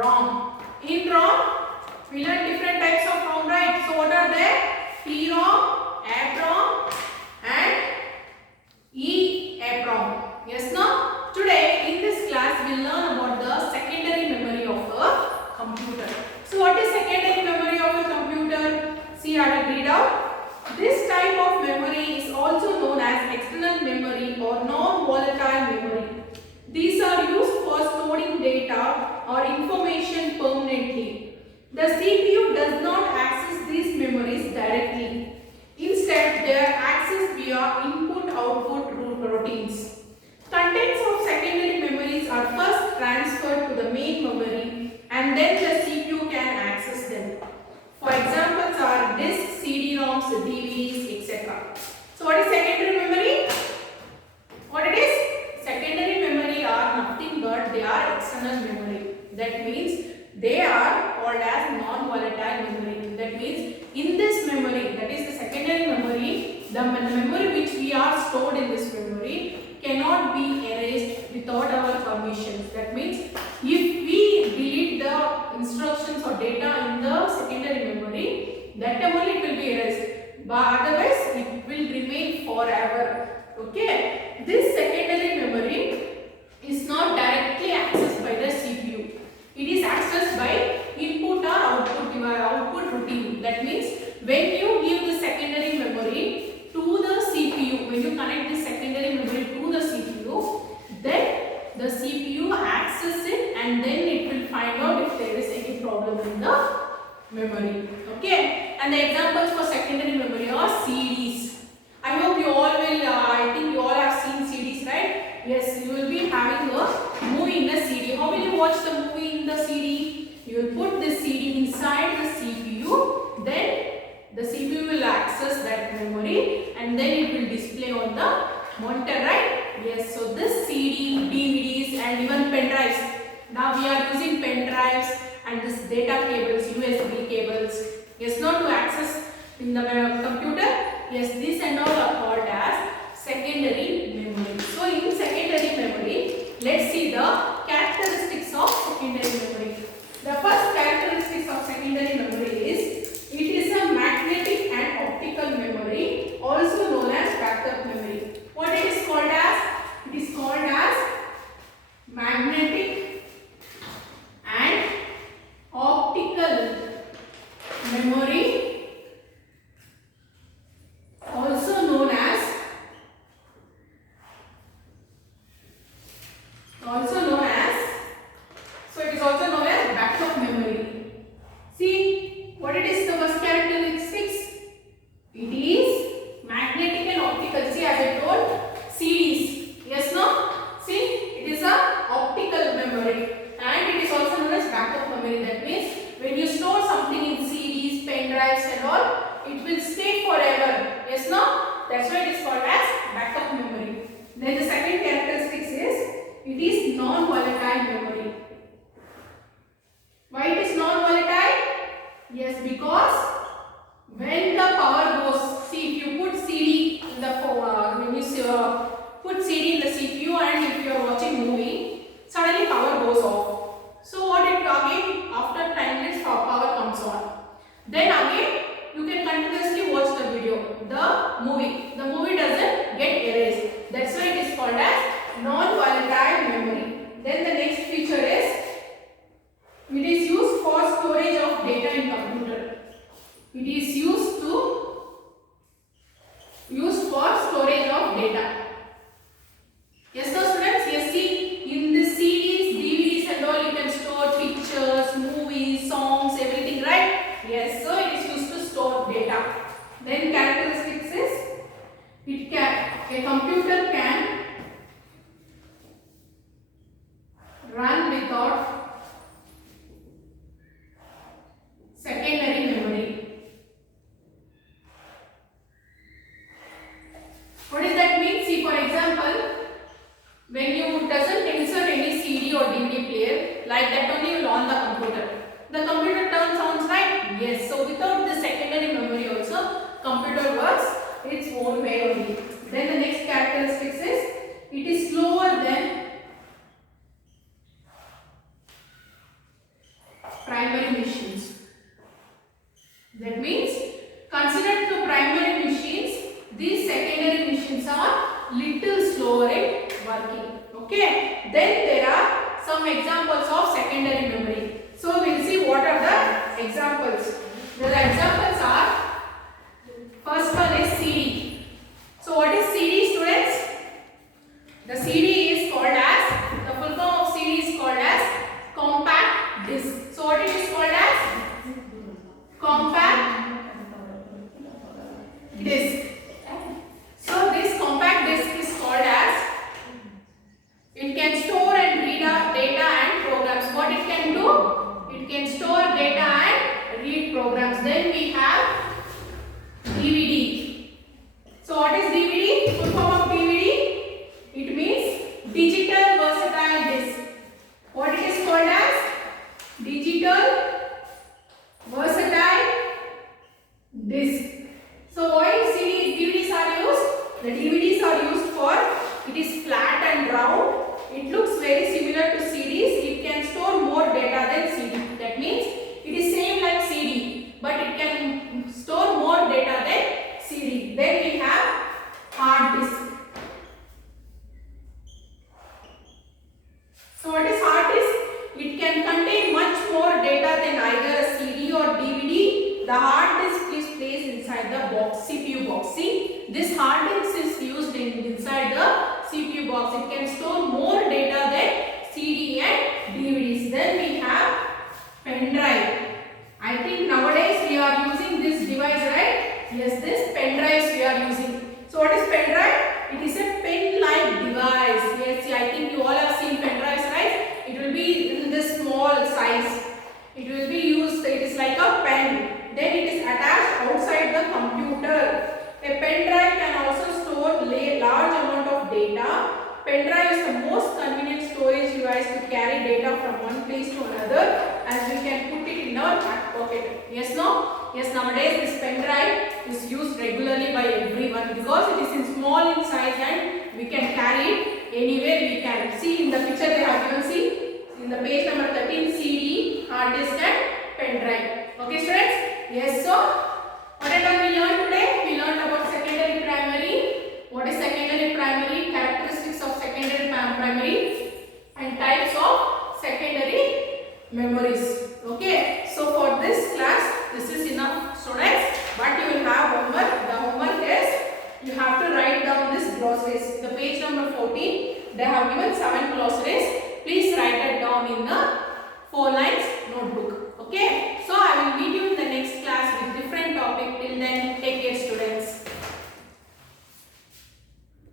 ROM. In ROM, we learn different types of ROM, right? So what are they? PROM, APROM and EEPROM. Yes, no? Today in this class we will learn about the secondary memory of a computer. So what is secondary memory of a computer? See, I will read out. This type of memory is also known as external memory or non-volatile memory. These are used for storing data or information permanently. The CPU does not access these memories directly. Instead, they are accessed via input-output routines. Contents of secondary memories are first transferred to the main memory and then the CPU can access them. For examples are disks, CD-ROMs, DVDs, etc. So what is secondary memory? What it is? Secondary memory are nothing but they are external memory. That means they are called as non-volatile memory. That means in this memory, that is the secondary memory, the memory which we are stored in this memory cannot be erased without our permissions. That means if we delete the instructions or data in the secondary memory, that time only it will be erased. But otherwise it will remain forever. Okay. This secondary memory is not directly accessed by the CPU. It is accessed by input or output routine. That means when you give the secondary memory to the CPU, when you connect the secondary memory to the CPU, then the CPU accesses it and then it will find out if there is any problem in the memory. Okay. And the examples for secondary memory are CDs. I hope you all will, I think you all have seen CDs, right? Yes, you will be having a movie in the CD. How will you watch the movie in the CD? You will put the CD inside the CPU, then the CPU will access that memory and then it will display on the monitor, right? Yes, so this CD, DVDs and even pen drives. Now we are using pen drives and this data cables, USB cables. Yes, not to access in the computer. Yes, these and all are called as secondary memory. So in secondary memory, let's see the characteristics of secondary memory. The first characteristics of secondary memory is it is a magnetic and optical memory, also known as backup memory. What it is called as? It is called as magnetic and optical memory, also known as so it is also known as backup memory. See what it is, the first characteristics. It is magnetic and optical. See, as I told, CDs. Yes, no? See, it is a optical memory and it is also known as backup memory. That means when you store something in CDs, pen drives and all, it will stay forever. Yes, no? That's why it is called as backup memory. Then the second characteristics is it is non-volatile memory. Why it is non-volatile? Yes, because when the power goes, see, if you put CD in the when you put CD in the CPU and if you are watching movie, suddenly power goes off. So what it again, after 10 minutes power comes on. Then again you can continuously watch the video, the movie. The movie doesn't get erased. That's why it is called as non-volatile memory. Then the next feature is it is used for storage of data in computer. It is used for storage of data. Yes, so students, yes, see, in the CDs, DVDs and all you can store pictures, movies, songs, everything, right? Yes, so it is used to store data. Then characteristics is a computer can run without secondary memory. What does that mean? See, for example, when you doesn't insert any CD or DVD player, like that only you will on the computer. The computer turns on, right? Yes. So without the secondary memory also, computer works its own way only. Then the next characteristics is it is slower than working. Okay. Then there are some examples of secondary memory. So we'll see what are the examples. The examples are, first one is CD. So what is CD, students? The CD is called as, the full form of CD is called as compact disc. So what it is called as? Compact disc. So this compact disc is called as, it can store and read data and programs. What it can do? It can store data and read programs. Then we have DVD. So what is DVD? Full form of DVD? It means digital versatile disc. What it is called as? Digital versatile disc. So why DVDs are used? The DVDs are used for, it is flat and round. It looks very similar to CDs. It can store more data than CD. That means it is same like CD, but it can store more data than CD. Then we have hard disk. So what is hard disk? It can contain much more data than either a CD or DVD. The hard disk is placed inside the box, CPU box. See, this hard disk is used inside the CPU box. It can store more data than CD and DVDs. Then we have pen drive. I think nowadays we are using this device, right? Yes, this pen drives we are using. So what is pen drive? It is a pen-like device. Yes, I think you all have seen pen drives, right? It will be in this small size. It will be used, it is like a pen. Then it is attached outside the computer. A pen drive can also store large amount of data. Pen drive is the most convenient storage device to carry data from one place to another, as we can put it in our back pocket. Yes, no? Yes, nowadays this pen drive is used regularly by everyone because it is in small in size and we can carry it anywhere we can. See in the picture they have given, see in the page number 13, CD, hard disk and pen drive. Okay students? Yes, so what have we learned today? We learned about secondary primary. What is secondary primary? Characteristics of secondary primary and types of secondary memories. Okay. So for this class, this is enough students. But you will have homework. The homework is you have to write down this glossaries. The page number 14. They have given 7 glossaries. Please write it down in the 4 lines.